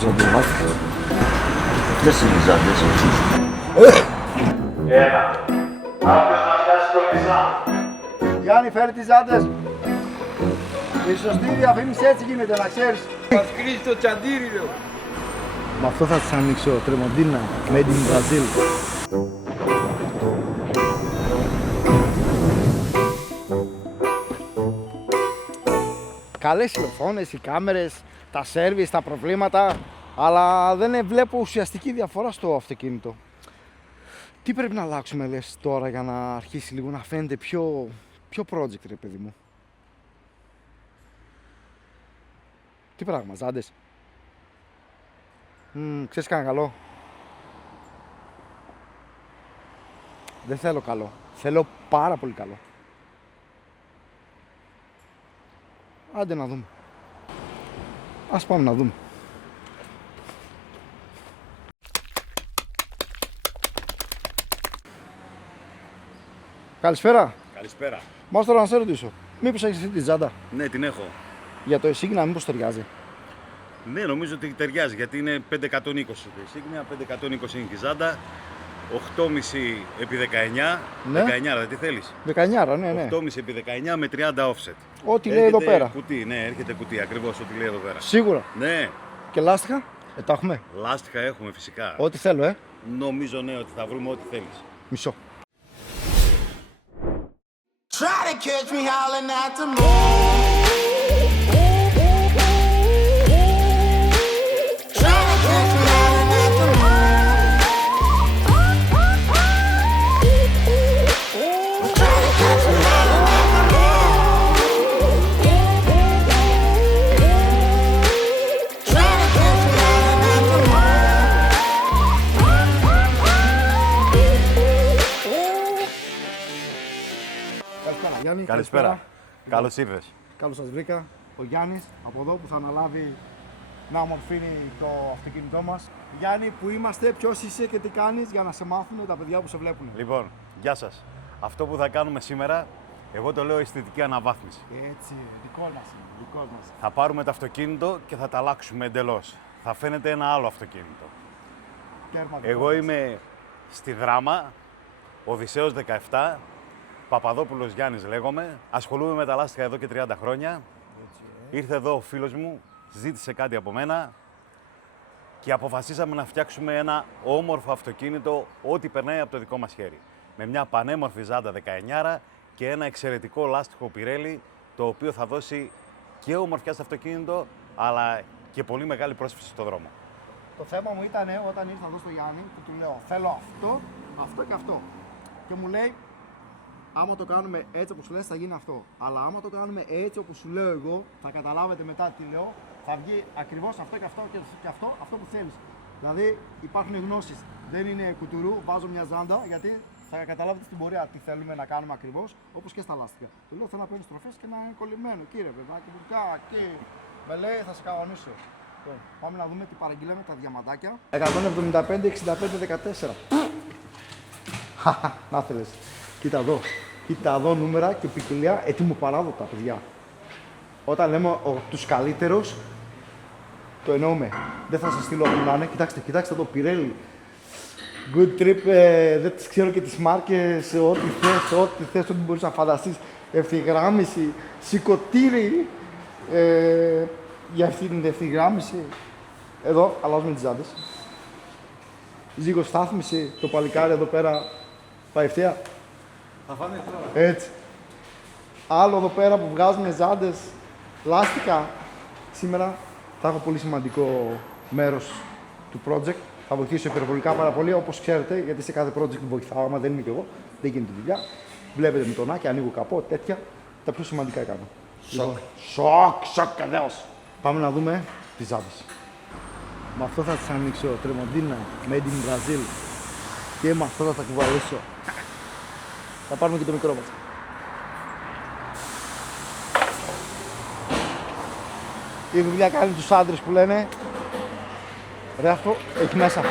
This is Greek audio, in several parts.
Ζαντιβάθηκε. Δεν συνειζάται, όχι. Ένα. Κάποιος να πιάσει το Νισάν. Γιάννη, φέρε τις ζάντες. Η σωστή διαφήμιση έτσι γίνεται, να ξέρεις. Μας κρίζει το τσαντήρι, λέω. Με αυτό θα σας ανοίξω, τρεμοντίνα, made in Brazil. Καλές τηλεφώνες, οι κάμερες, τα σέρβις, τα προβλήματα, αλλά δεν βλέπω ουσιαστική διαφορά στο αυτοκίνητο. Τι πρέπει να αλλάξουμε, λες, τώρα για να αρχίσει λίγο να φαίνεται πιο project, ρε παιδί μου? Τι πράγμα, ζάντες? Ξέρεις κανένα καλό? Δεν θέλω καλό. Θέλω πάρα πολύ καλό. Άντε να δούμε. Ας πάμε να δούμε. Καλησπέρα. Καλησπέρα. Μάστορα, να σε ρωτήσω. Μήπως έχεις αυτή τη ζάντα? Ναι, την έχω. Για το Insignia μήπως ταιριάζει? Ναι, νομίζω ότι ταιριάζει γιατί είναι 520 το Insignia, 520 είναι και η ζάντα, 8,5 επί 19, Ναι. 19 τι θέλεις? 19, ναι. 8,5 επί 19 με 30 offset. Ό,τι λέει εδώ πέρα. Κουτί, ναι, έρχεται κουτί, ακριβώς ό,τι λέει εδώ πέρα. Σίγουρα. Ναι, Και λάστιχα? Τα έχουμε. λάστιχα έχουμε φυσικά. Ό,τι θέλω, Νομίζω ναι ότι θα βρούμε ό,τι θέλεις. Μισό. Try to catch me howling at the moon. Try to catch me howling at the moon. Try to catch me howling at the moon. Try to catch me howling at the Καλησπέρα, Γιάννη. Καλησπέρα. Καλώς ήρθες. Καλώς σας βρήκα. Ο Γιάννης, από εδώ, που θα αναλάβει να ομορφύνει το αυτοκίνητό μας. Γιάννη, που είμαστε, ποιος είσαι και τι κάνεις, για να σε μάθουν τα παιδιά που σε βλέπουν. Λοιπόν, γεια σας. Αυτό που θα κάνουμε σήμερα, εγώ το λέω αισθητική αναβάθμιση. Έτσι, δικός μας είναι, δικός μας. Θα πάρουμε το αυτοκίνητο και θα τα αλλάξουμε εντελώς. Θα φαίνεται ένα άλλο αυτοκίνητο. Τέρμα δικό Εγώ μας. είμαι στη Δράμα, Οδυσσέος 17, Παπαδόπουλος Γιάννης λέγομαι. Ασχολούμαι με τα λάστιχα εδώ και 30 χρόνια. Ήρθε εδώ ο φίλος μου, ζήτησε κάτι από μένα και αποφασίσαμε να φτιάξουμε ένα όμορφο αυτοκίνητο, ό,τι περνάει από το δικό μας χέρι. Με μια πανέμορφη ζάντα 19 και ένα εξαιρετικό λάστιχο Pirelli, το οποίο θα δώσει και ομορφιά στο αυτοκίνητο, αλλά και πολύ μεγάλη πρόσφυση στο δρόμο. Το θέμα μου ήταν όταν ήρθα εδώ στο Γιάννη που του λέω θέλω αυτό, αυτό και αυτό. Και μου λέει, άμα το κάνουμε έτσι όπως σου λες θα γίνει αυτό. Αλλά άμα το κάνουμε έτσι όπως σου λέω εγώ, θα καταλάβετε μετά τι λέω, θα βγει ακριβώς αυτό και αυτό και αυτό που θέλεις. Δηλαδή υπάρχουν γνώσεις. Δεν είναι κουτουρού, βάζω μια ζάντα γιατί θα καταλάβετε στην πορεία τι θέλουμε να κάνουμε ακριβώς, όπως και στα λάστιχα. Του λέω θέλω να παίρνει στροφές και να είναι κολλημένο. Κύριε παιδάκι μου, εκεί. Με λέει θα σε κανονίσω. Πάμε να δούμε τι παραγγείλαμε τα διαμαντάκια. 175, 65, 14. Να θέλεις. Κοίτα εδώ. Κοίτα εδώ νούμερα και ποικιλία έτοιμο παράδοτα, παιδιά. Όταν λέμε τους καλύτερους, το εννοούμε. Δεν θα σας στείλω όπου να είναι. Κοιτάξτε εδώ, Pirelli. Good trip, δεν τις ξέρω και τις μάρκες, ό,τι θες, ό,τι μπορείς να φανταστείς. Ευθυγράμμιση, σηκωτήρι, για αυτή την ευθυγράμμιση. Εδώ, αλλάζουμε τις ζάντες. Ζυγοστάθμιση, το παλικάρι εδώ πέρα, πάει ευθεία. Θα φάνε τώρα. Έτσι. Άλλο εδώ πέρα που βγάζουμε ζάντες, λάστιχα. Σήμερα θα έχω πολύ σημαντικό μέρος του project. Θα βοηθήσω υπερβολικά πάρα πολύ, όπως ξέρετε, γιατί σε κάθε project βοηθάω. Άμα δεν είμαι κι εγώ, δεν γίνεται δουλειά. Βλέπετε με τον Άκη, ανοίγω καπό, τέτοια. Τα πιο σημαντικά κάνω. Σοκ, καδέος. Πάμε να δούμε τις ζάντες. Με αυτό θα τις ανοίξω, τρεμοντίνα, made in Brazil. Και με αυτό θα τα κουβαλήσω. Θα πάρουμε και το μικρό μας. Η δουλειά κάνει τους άντρες που λένε ρε αυτό έχει μέσα.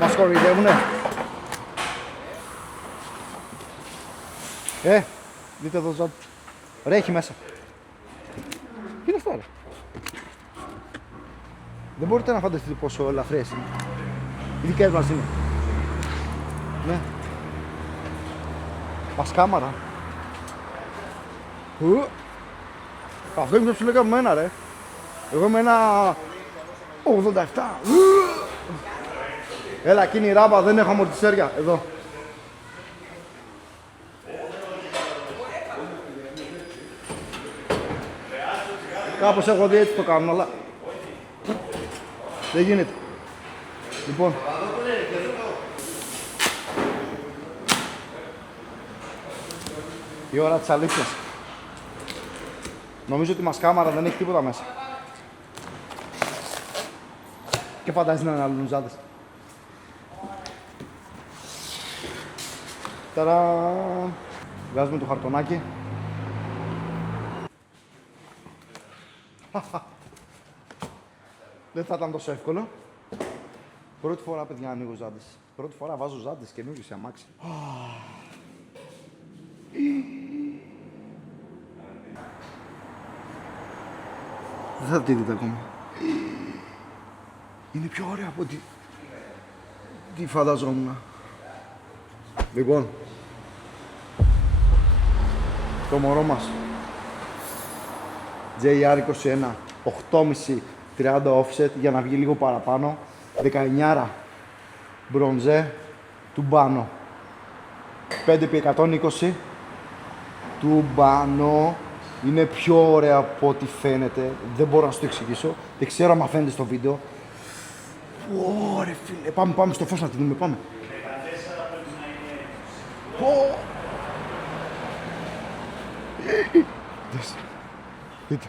Μας κοροϊδεύουνε. Δείτε εδώ ζώτη. Ρε έχει μέσα. Τι είναι αυτό ρε. Δεν μπορείτε να φανταστείτε πόσο ελαφριές είναι. Οι δικές μας είναι. Ναι. Πασκάμαρα. Αυτό είναι πιο ψηλό και από μένα, ρε. Εγώ είμαι ένα 87. Έλα, εκείνη η ράμπα, δεν έχω αμορτισέρια. Εδώ. Κάπως έχω δει έτσι το κάνουν, αλλά δεν γίνεται. Λοιπόν. Η ώρα της αλήθειας. Νομίζω ότι η μασκάμαρα δεν έχει τίποτα μέσα. Και φαντάζεσαι να είναι αλουνουζάδες. Ταρά! Βγάζουμε το χαρτονάκι. Δεν θα ήταν τόσο εύκολο. Πρώτη φορά, παιδιά, ανοίγω ζάντες. Πρώτη φορά βάζω ζάντες καινούργιες σε αμάξι. Δεν θα τη δείτε ακόμα. Είναι πιο ωραία από τι φανταζόμουν. Λοιπόν, το μωρό μας. JR21, 8,5 30 offset για να βγει λίγο παραπάνω. 19 μπρονζέ του μπάνο. 5x120 του μπάνο. Είναι πιο ωραία από ό,τι φαίνεται. Δεν μπορώ να σου το εξηγήσω. Δεν ξέρω αν φαίνεται στο βίντεο. Ωρε φίλε. Πάμε στο φως να τη δούμε. Πάμε. Δείτε.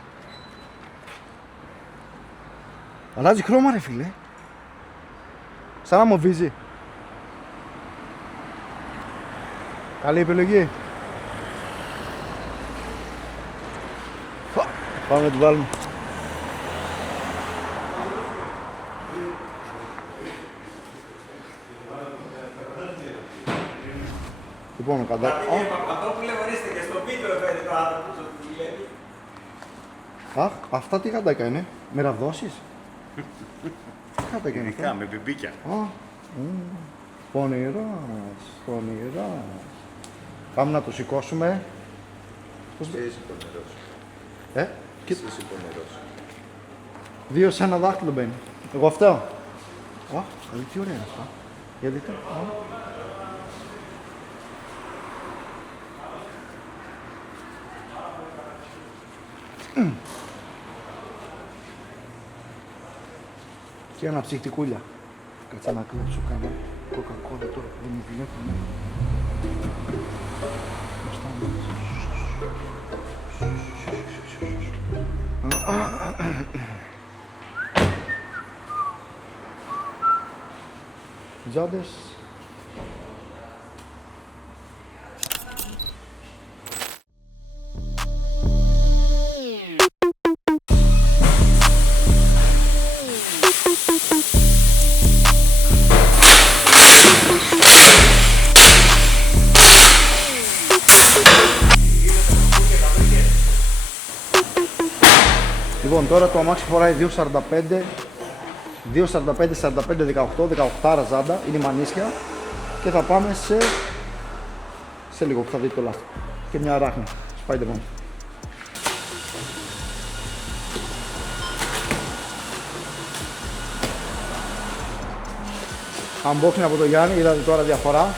Αλλάζει χρώμα, ρε φίλε. Σαν να μου βίζει. Καλή επιλογή. Πάμε να την βάλουμε. Λοιπόν, ο Καντάκης. Παπαδόπουλε, ορίστε και στο βίντεο φαίνεται το άνθρωπο που δουλεύει. Αχ, αυτά τι γαντάκια είναι. Με ραβδόσεις. Τι γαντάκια είναι αυτά. Με μπιμπίκια. Πονηρός, πονηρός. Πάμε να το σηκώσουμε. Εσύ είσαι πονηρός. Και... Εσύ είσαι πονηρός. Δύο σε ένα δάχτυλο μπαίνει. Εγώ αυτό. Αχ, τι ωραία είναι αυτά. Για δείτε. Και ένα ψυχτικούλια. Κάτσε να κλέψω κάνα κοκακόλα τώρα που δεν με βλέπουν. Τζάντες. Λοιπόν, τώρα το αμάξι φοράει 2.45, 2.45, 45, 18, 18 ζάντα, είναι η μανίσια και θα πάμε σε λίγο που θα δείτε το λάστιχο και μια αράχνη, Spider-Man. Unboxing από το Γιάννη, είδατε τώρα διαφορά.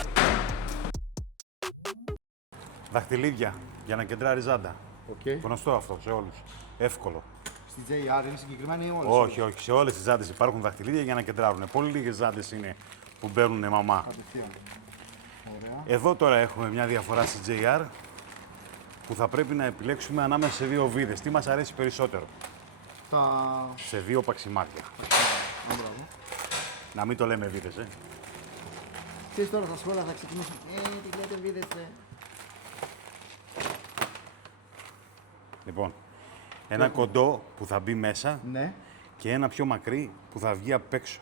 Δαχτυλίδια για να κεντράρει ζάντα. Okay. Γνωστό αυτό σε όλους. Εύκολο. Στη JR είναι συγκεκριμένα ή όλες? Όχι, όχι. Σε όλες τις ζάντες υπάρχουν δαχτυλίδια για να κεντράρουν. Πολύ λίγες ζάντες είναι που μπαίνουν μαμά. Κατευθείαν. Ωραία. Εδώ τώρα έχουμε μια διαφορά στη JR που θα πρέπει να επιλέξουμε ανάμεσα σε δύο βίδες. Τι μας αρέσει περισσότερο. Σε δύο παξιμάτια. Να μην το λέμε βίδες, Ξέρεις τώρα στα σχόλια θα ξεκινήσω. Τι λέτε βίδες, Λοιπόν, ένα κοντό που θα μπει μέσα Ναι. και ένα πιο μακρύ που θα βγει απ' έξω.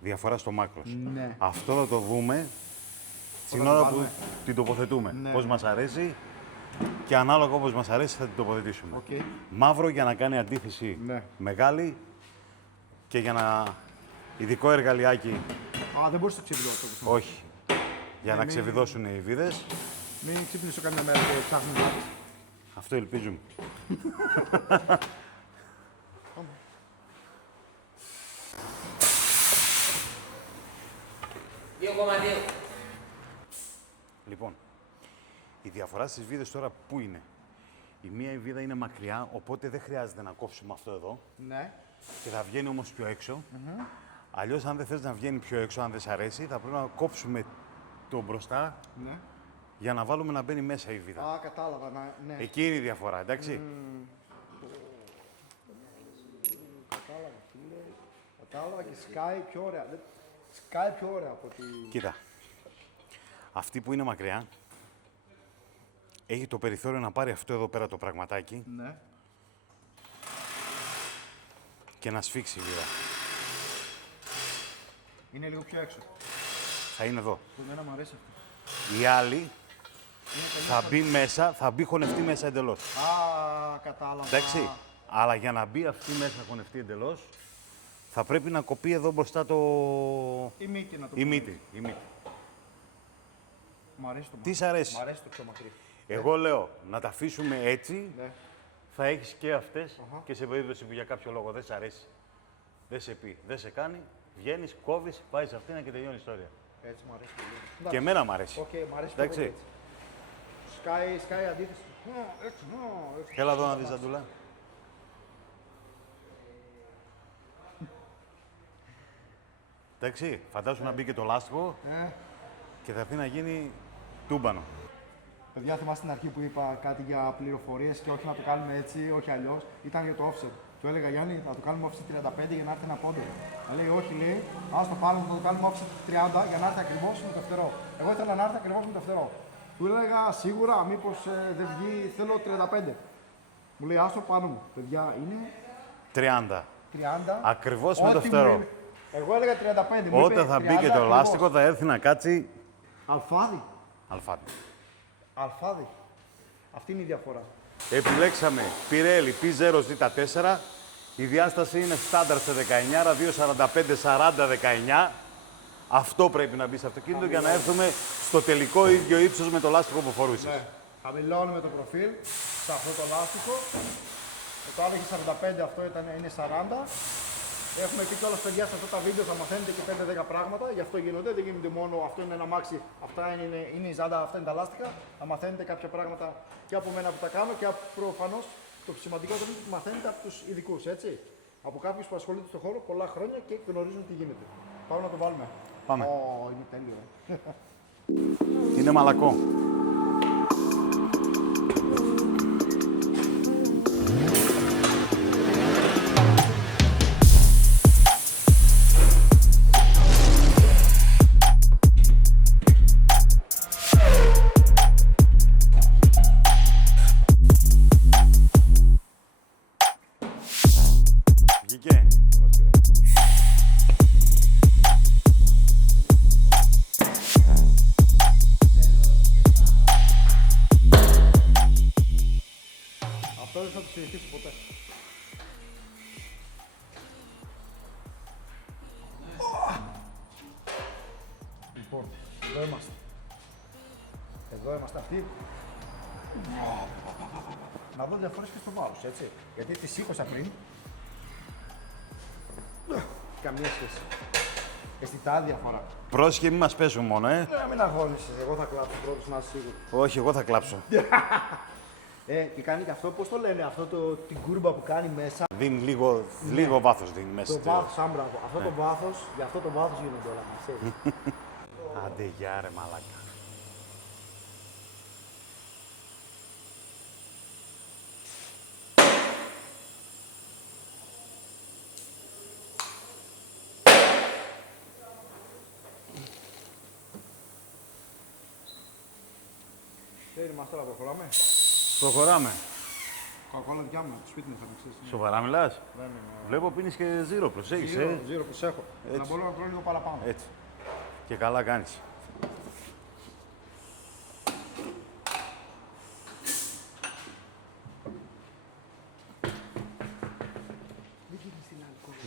Διαφορά στο μάκρος. Ναι. Αυτό θα το δούμε την ώρα που την τοποθετούμε. Ναι. Πώς μας αρέσει και ανάλογα όπως μας αρέσει θα την τοποθετήσουμε. Okay. Μαύρο για να κάνει αντίθεση Ναι. μεγάλη, και για ένα ειδικό εργαλειάκι, Α, δεν μπορείς να το ξεβιδώσεις αυτό. όχι, για να ξεβιδώσουν οι βίδες. Μην ξύπνησω καμιά μέρα και ψάχνει κάτι. Αυτό ελπίζουμε. 2,2. Λοιπόν, η διαφορά στις βίδες τώρα πού είναι. Η μία η βίδα είναι μακριά, οπότε δεν χρειάζεται να κόψουμε αυτό εδώ Ναι. και θα βγαίνει όμως πιο έξω. Αλλιώς, αν δεν θες να βγαίνει πιο έξω, αν δεν σ' αρέσει, θα πρέπει να κόψουμε το μπροστά Ναι. για να βάλουμε να μπαίνει μέσα η βίδα. Α, κατάλαβα. Ναι. Εκεί είναι η διαφορά, εντάξει. Κατάλαβα, φίλε. Κατάλαβα και σκάει πιο ωραία. Σκάει πιο ωραία από τη... Κοίτα, αυτή που είναι μακριά, έχει το περιθώριο να πάρει αυτό εδώ πέρα το πραγματάκι Ναι. και να σφίξει η βίδα. Είναι λίγο πιο έξω. Θα είναι εδώ. Εμένα μου αρέσει αυτό. Η άλλη θα μπει μέσα, θα μπει χωνευτή μέσα εντελώς. Α, κατάλαβα. Εντάξει. Αλλά για να μπει αυτή μέσα χωνευτή εντελώς, θα πρέπει να κοπεί εδώ μπροστά το... Η μύτη να το η πούμε. μύτη. Η μύτη. Μ' αρέσει το Τι σ' αρέσει. Μ' αρέσει το πιο μακρύ. Εγώ λέω να τα αφήσουμε έτσι, Ναι. θα έχεις και αυτές και σε περίπτωση που για κάποιο λόγο δεν σ' αρέσει, δεν σε πει, δεν σε κάνει, βγαίνεις, κόβεις, πάει σε αυτήν και τελειώνει η ιστορία. Έτσι μ' αρέσει πολύ. Και εμένα μ' αρέσει. Οκ, μ' αρέσει Εντάξει. πολύ έτσι. Σκάει αντίθεση. Έτσι. Έλα εδώ να δεις, Ζαντούλα. Εντάξει, φαντάσου να μπει και το λάστιχο και θα έρθει να γίνει τούμπανο. Παιδιά, θυμάστε στην αρχή που είπα κάτι για πληροφορίες και όχι να το κάνουμε έτσι, όχι αλλιώς. Ήταν για το offset. Του έλεγα Γιάννη, θα το κάνουμε offset 35 για να έρθει ένα πόντο. Μου λέει, όχι, λέει, ας το πάρουμε, θα το κάνουμε offset 30 για να έρθει ακριβώς με το φτερό. Εγώ ήθελα να έρθει ακριβώς με το φτερό. Του έλεγα σίγουρα, μήπως δεν βγει, θέλω 35. Μου λέει, άστο πάνω μου. Παιδιά, είναι 30. 30. Ακριβώς με το Ό,τι μου φτερό. είπε. Εγώ έλεγα 35. Μου είπε Όταν θα μπει 30 και το ακριβώς. λάστιχο θα έρθει να κάτσει Αλφάδι. αλφάτι. Αλφάδι. Αυτή είναι η διαφορά. Επιλέξαμε Pirelli P0Z4. Η διάσταση είναι στάνταρ σε 19, 2,45-40-19. Αυτό πρέπει να μπει στο αυτοκίνητο για να έρθουμε στο τελικό ίδιο ύψος με το λάστιχο που φορούσες. Ναι. Χαμηλώνουμε το προφίλ σε αυτό το λάστιχο. Το άλλο είχε 45, αυτό είναι 40. Έχουμε πει κιόλας παιδιά σε αυτά τα βίντεο θα μαθαίνετε και 5-10 πράγματα. Γι' αυτό γίνονται. Δεν γίνονται μόνο αυτό είναι ένα μάξι, αυτά είναι η ζάντα, αυτά είναι τα λάστιχα. Θα μαθαίνετε κάποια πράγματα και από μένα που τα κάνω και προφανώς το σημαντικότερο είναι ότι μαθαίνετε από τους ειδικούς, έτσι. Από κάποιους που ασχολούνται στον χώρο πολλά χρόνια και γνωρίζουν τι γίνεται. Πάμε να το βάλουμε. Πάμε. Είναι τέλειο. Είναι μαλακό. Βγήκε. Αυτό δεν θα το συζητήσω ποτέ. Λοιπόν, εδώ είμαστε. Εδώ είμαστε αυτοί. Να δω διαφορές και στο βάρος, έτσι. Γιατί τη σήκωσα πριν. Καμία σχέση. Αισθητά διαφορά. Πρόσχε, μη μας πέσουν μόνο, Μην αγχώνεσαι, εγώ θα κλάψω πρώτος να είσαι σίγουρος. Όχι, εγώ θα κλάψω. Και κάνει και αυτό, πώς το λένε, αυτό την κούρμπα που κάνει μέσα. Δίνει λίγο βάθος δίνει μέσα. Το βάθος, σαν μπράβο. Αυτό το βάθος, για αυτό το βάθος γίνονται όλα μας. Άντε γεια ρε μαλάκα. Τι είμαστε τώρα, προχωράμε. Προχωράμε. Κακόλα δικιά μου, το σπίτι μου θα το ξέρεις. Σοβαρά μιλάς. Βλέπω πίνεις και ζύρο, προσέχεις, Ζήρο που έχω. Να μπορώ να τρώω λίγο παραπάνω. Έτσι. Και καλά κάνεις.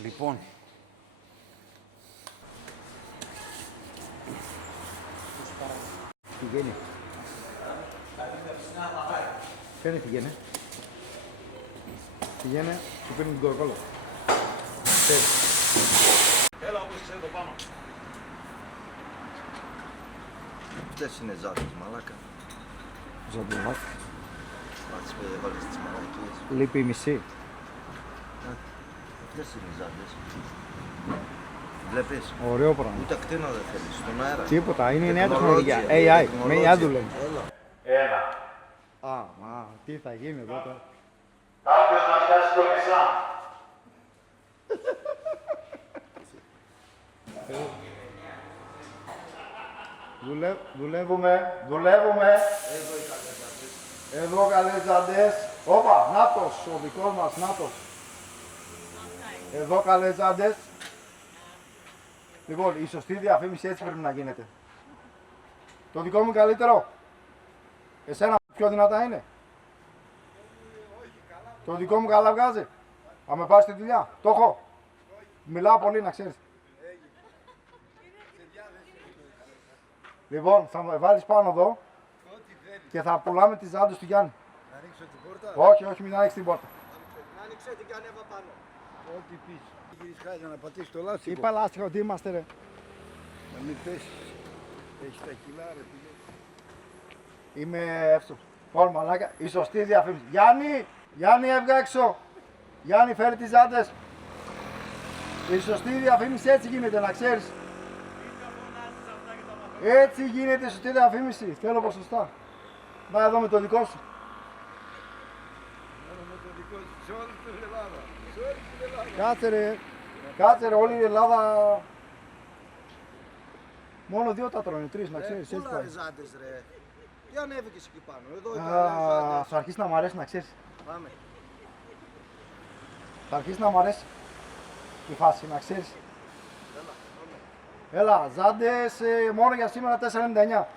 Λοιπόν, Πηγαίνει. Φαίνεται πηγαίνει. Πηγαίνει, σου παίρνει την κορκόλα. Έλα όπως είσαι εδώ πάνω. Αυτές είναι ζάτες, μαλάκα. Ζαντινά. Μάτς με έβαλες τις μαλακίες. Λείπει η μισή. Αυτές είναι ζάτες. Βλέπεις. Ωραίο πράγμα. Ούτε κτίνο δεν θέλεις, στον αέρα. Τίποτα, είναι η νέα Τεχνολόγια, τεχνολογία. AI, με τεχνολόγια. AI δουλεύει. Έλα. Α, τι θα γίνει εδώ τώρα. Κάποιος να πιάσει το μισά. Δουλεύουμε. Εδώ καλές ζαντές. Όπα, νάτος, ο δικός μας νάτος. Εδώ καλές ζαντές. Λοιπόν, η σωστή διαφήμιση έτσι πρέπει να γίνεται. Το δικό μου καλύτερο. Εσένα πιο δυνατά είναι. Το δικό μου καλά βγάζει. Αν με πάρεις στη δουλειά. Το έχω. Μιλάω πολύ να ξέρεις. Λοιπόν, θα με βάλεις πάνω εδώ και θα πουλάμε τις ζάντες του Γιάννη. Να ανοίξω την πόρτα. Όχι, μην ανοίξεις την πόρτα. Να ανοίξω την κανέβα πάνω. Ό,τι πεις. Γυρις χάρη να πατήσεις το λάστιχο. Είπα λάστιχο, τι είμαστε ρε. Να μην πέσεις. Έχεις τα κιλά ρε φίλε. Είμαι εύστοχος. Λοιπόν, μαλάκα, η σωστή διαφήμιση. Γιάννη, έβγα έξω. Γιάννη, φέρει τις ζάντες. Η σωστή διαφήμιση έτσι γίνεται, να ξέρεις. Έτσι γίνεται η σωστή διαφήμιση. Θέλω ποσοστά. Να εδώ με το δικό σου. Σε όλη την Ελλάδα. Σε όλη την Ελλάδα. Κάτσε ρε, όλη η Ελλάδα. Μόνο 2 τα τρώνε, 3 να ξέρεις. Έτσι Πούλα πάει. ρε ζάντες ρε. Τι ανέβηκες εκεί πάνω. Εδώ οι καλές ζάντες. Θα αρχίσει να μ' αρέσει να ξέρεις. Πάμε. Θα αρχίσει να μ' αρέσει η φάση, να ξέρεις. Έλα, ζάντες μόνο για σήμερα 4,99.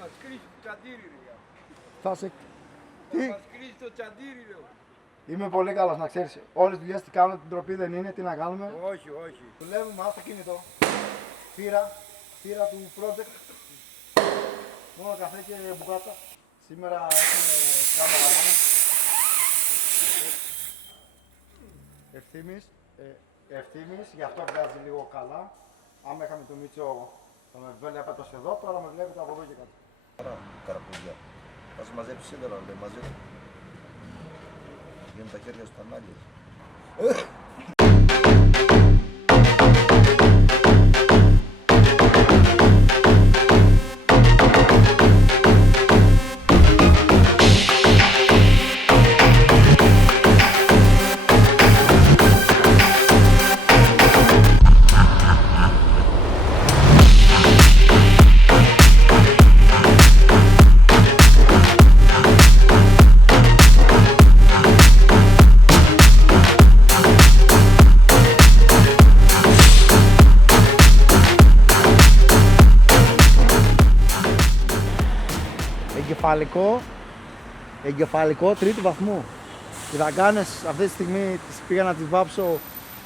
Μας κρύψει το τσαντήρι ρε. Θα σε... Τι, Μας κρύψει το τσαντήρι ρε. είμαι πολύ καλός να ξέρεις. Όλες τις δουλειές τι κάνουν, την τροπή δεν είναι, τι να κάνουμε. Όχι, όχι. Δουλεύουμε αυτοκίνητο. Πήρα του project. Μόνο καφέ και μπουκάτσα. Σήμερα έχουμε κάμερα μόνο. Ευθύμης, γι' αυτό βγάζει λίγο καλά. Άμα είχαμε το Μίτσο θα με βλέπατε ως εδώ, τώρα με βλέπετε από εδώ και κάτω. Άρα, καραπούδια. Θα σου μαζέψει σίδερα, λέει, μαζί. Γίνουν τα χέρια σου τα νάλια. Εγκεφαλικό τρίτου βαθμού. Οι δαγκάνες αυτή τη στιγμή τις πήγα να τις βάψω.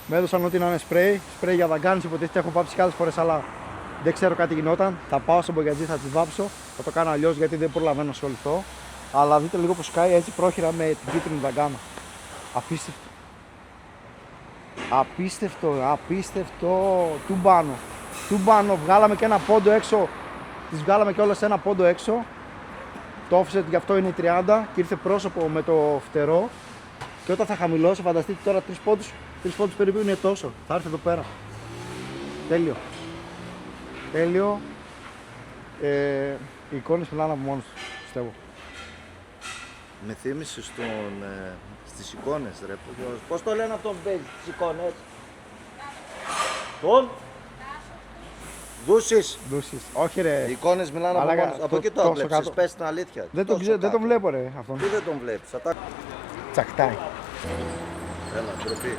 Με έδωσαν ό,τι να είναι σπρέι. Σπρέι για δαγκάνες, υποτίθεται έχω βάψει και άλλες φορές, αλλά δεν ξέρω κάτι γινόταν. Θα πάω στον μπογιατζή, θα τις βάψω. Θα το κάνω αλλιώς γιατί δεν προλαβαίνω να ασχοληθώ. Αλλά δείτε λίγο πως σκάει έτσι πρόχειρα με την κίτρινη δαγκάνα. Απίστευτο. Απίστευτο. Τούμπανο. Βγάλαμε και ένα πόντο έξω. Τις βγάλαμε και όλες σε ένα πόντο έξω. Το offset γι' αυτό είναι 30 και ήρθε πρόσωπο με το φτερό. Και όταν θα χαμηλώσω, φανταστείτε τώρα 3 πόντους περίπου είναι τόσο. Θα έρθει εδώ πέρα. Τέλειο. Οι εικόνες μιλάνε από μόνος τους, πιστεύω. Με θύμισε στις εικόνες ρε. Πώς το λένε αυτόν που παίζει στις εικόνες. Τον Δούσης. Όχι ρε. Οι εικόνες μιλάνε από Μαλάκα, μόνος. Από εκεί τόσο το βλέπεις, κάτω. πες την αλήθεια. Δεν Τόσο τον κάτω. βλέπω ρε αυτόν. Τι δεν τον βλέπεις, Τσακτάει. Έλα, ντροπή.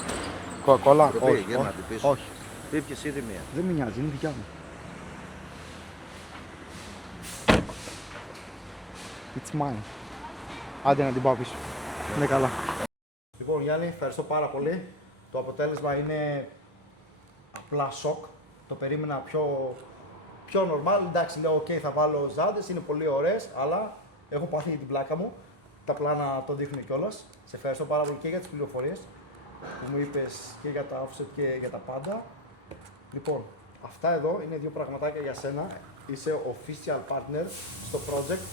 Κολλά. Ντροπή, Όχι, γύρνα όχι, την πίσω. όχι. Τι πιες ήδη μία. Δεν με νοιάζει, είναι δικιά μου. It's mine. Άντε να την πάω πίσω. Είναι καλά. Λοιπόν Γιάννη, ευχαριστώ πάρα πολύ. Το αποτέλεσμα είναι απλά σοκ. Το περίμενα πιο normal. Εντάξει, λέω: OK, θα βάλω ζάντες, είναι πολύ ωραίες, αλλά έχω πάθει την πλάκα μου. Τα πλάνα το δείχνουν κιόλας. Σε ευχαριστώ πάρα πολύ και για τις πληροφορίες που μου είπες και για τα offset και για τα πάντα. Λοιπόν, αυτά εδώ είναι δύο πραγματάκια για σένα. Είσαι official partner στο project.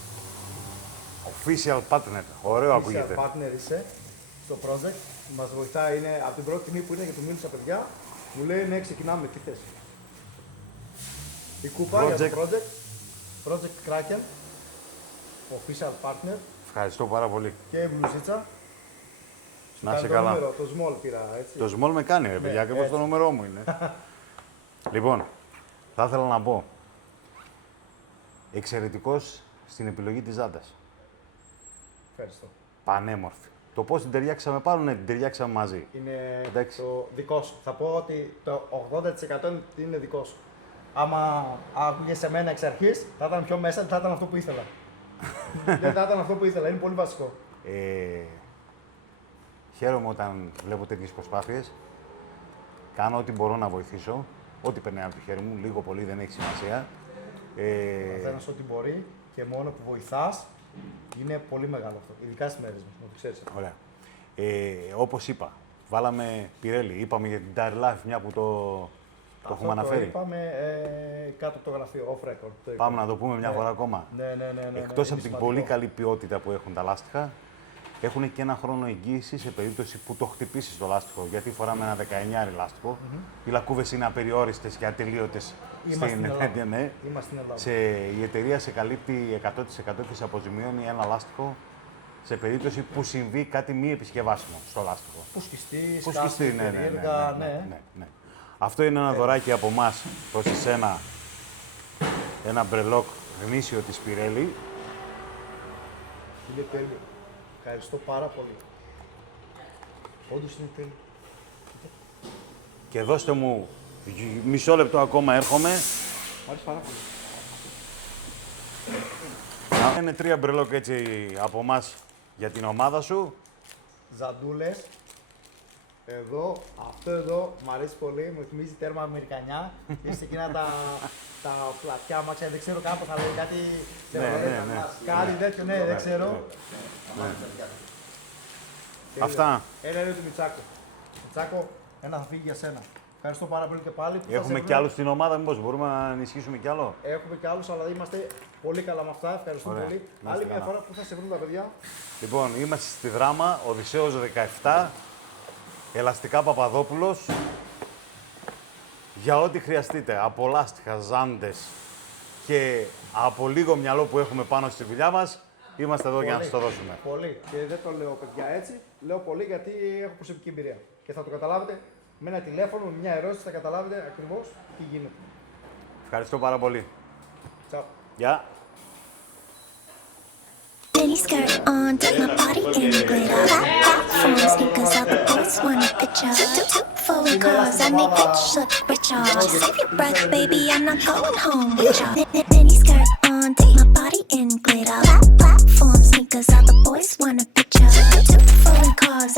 Official partner. Ωραίο ακούγεται. Official partner είσαι στο project. Μας βοηθάει, είναι από την πρώτη στιγμή που είναι και του μίλησα παιδιά. Μου λέει ναι, ξεκινάμε, τι θες. Η κούπα για το project Kraken. Official partner. Ευχαριστώ πάρα πολύ. Και η μπλουζίτσα. Να είσαι Κάνει το καλά. νούμερο, το small πήρα, έτσι. Το small με κάνει, ρε παιδιά, ακριβώς έτσι. το νούμερό μου είναι. Λοιπόν, θα ήθελα να πω. Εξαιρετικός στην επιλογή της ζάντας. Ευχαριστώ. Πανέμορφη. Το πώς την ταιριάξαμε πάνω, ναι, την ταιριάξαμε μαζί. Είναι Εντάξει. το δικό σου. Θα πω ότι το 80% είναι δικό σου. Άμα άκουγες σε μένα εξ αρχής, θα ήταν πιο μέσα, θα ήταν αυτό που ήθελα. Δεν θα ήταν αυτό που ήθελα, είναι πολύ βασικό. Χαίρομαι όταν βλέπω τέτοιες προσπάθειες. Κάνω ό,τι μπορώ να βοηθήσω. Ό,τι περνάει από το χέρι μου, λίγο πολύ δεν έχει σημασία. Ο καθένας ό,τι μπορεί και μόνο που βοηθάς είναι πολύ μεγάλο αυτό. Ειδικά στις μέρες μας, να το ξέρεις. Ωραία. Όπως είπα, βάλαμε Πιρέλι. Είπαμε για την Tire Life, μια που το έχουμε αναφέρει. Το είπαμε κάτω από το γραφείο, off record. Πάμε να το πούμε μια φορά ακόμα. Ναι. Εκτός είναι από την σημαντικό. πολύ καλή ποιότητα που έχουν τα λάστιχα, έχουν και ένα χρόνο εγγύηση σε περίπτωση που το χτυπήσει το λάστιχο. Γιατί φοράμε ένα 19 λάστιχο. Οι λακκούβες είναι απεριόριστες και ατελείωτες. Είμαστε στην Ελλάδα. Ναι. Είμαστε στην Ελλάδα. Η εταιρεία σε καλύπτει 100% και σε αποζημιώνει ένα λάστιχο σε περίπτωση που συμβεί κάτι μη επισκευάσιμο στο λάστιχο. Που σκιστεί, Που σκάσει, σκιστεί, περίεργα, ναι. Αυτό είναι ένα δωράκι από εμάς προς εσένα. Ένα μπρελόκ γνήσιο της Πιρέλι. Είναι τέλειο. Ευχαριστώ πάρα πολύ. Όντως είναι τέλειο. Και δώστε μου μισό λεπτό ακόμα, έρχομαι. Μ' άρεσε πάρα πολύ. Είναι 3 μπρελόκ έτσι από εμάς για την ομάδα σου. Ζαντούλες. Εδώ, αυτό εδώ μου αρέσει πολύ, μου θυμίζει τέρμα Αμερικανιά. Είναι σε εκείνα τα πλατιά μάξια, δεν ξέρω κάπου θα λέει κάτι. Κάτι τέτοιο, ναι, δεν ξέρω. Αυτά. Ένα είναι του Μιτσάκο. Μιτσάκο, ένα θα φύγει για σένα. Ευχαριστώ πάρα πολύ και πάλι. Πού θα σε Έχουμε βρούμε? κι άλλους στην ομάδα, μήπως μπορούμε να ενισχύσουμε κι άλλο. Έχουμε κι άλλους, αλλά είμαστε πολύ καλά με αυτά. Ευχαριστούμε Ωραία. πολύ. Να Άλλη είστε μια καλά. φορά που θα σε βρουν τα παιδιά. Λοιπόν, είμαστε στη Δράμα, Οδυσσέως 17, Ελαστικά Παπαδόπουλος. Για ό,τι χρειαστείτε, από λάστιχα, ζάντες και από λίγο μυαλό που έχουμε πάνω στη δουλειά μας, είμαστε εδώ για να σας το δώσουμε. Πολύ. Και δεν το λέω παιδιά έτσι. Λέω πολύ γιατί έχω προσωπική εμπειρία. Και θα το καταλάβετε με ένα τηλέφωνο, με μια ερώτηση, θα καταλάβετε ακριβώς τι γίνεται. Ευχαριστώ πάρα πολύ. Τσαου. Γεια. Mini skirt on, take my body in glitter. Platform sneakers, all the boys want a picture. Two foreign cars, I make bitch look richer. Save your breath, baby, I'm not going home with ya. Mini skirt on, take my body in glitter. Platform sneakers, all the boys want a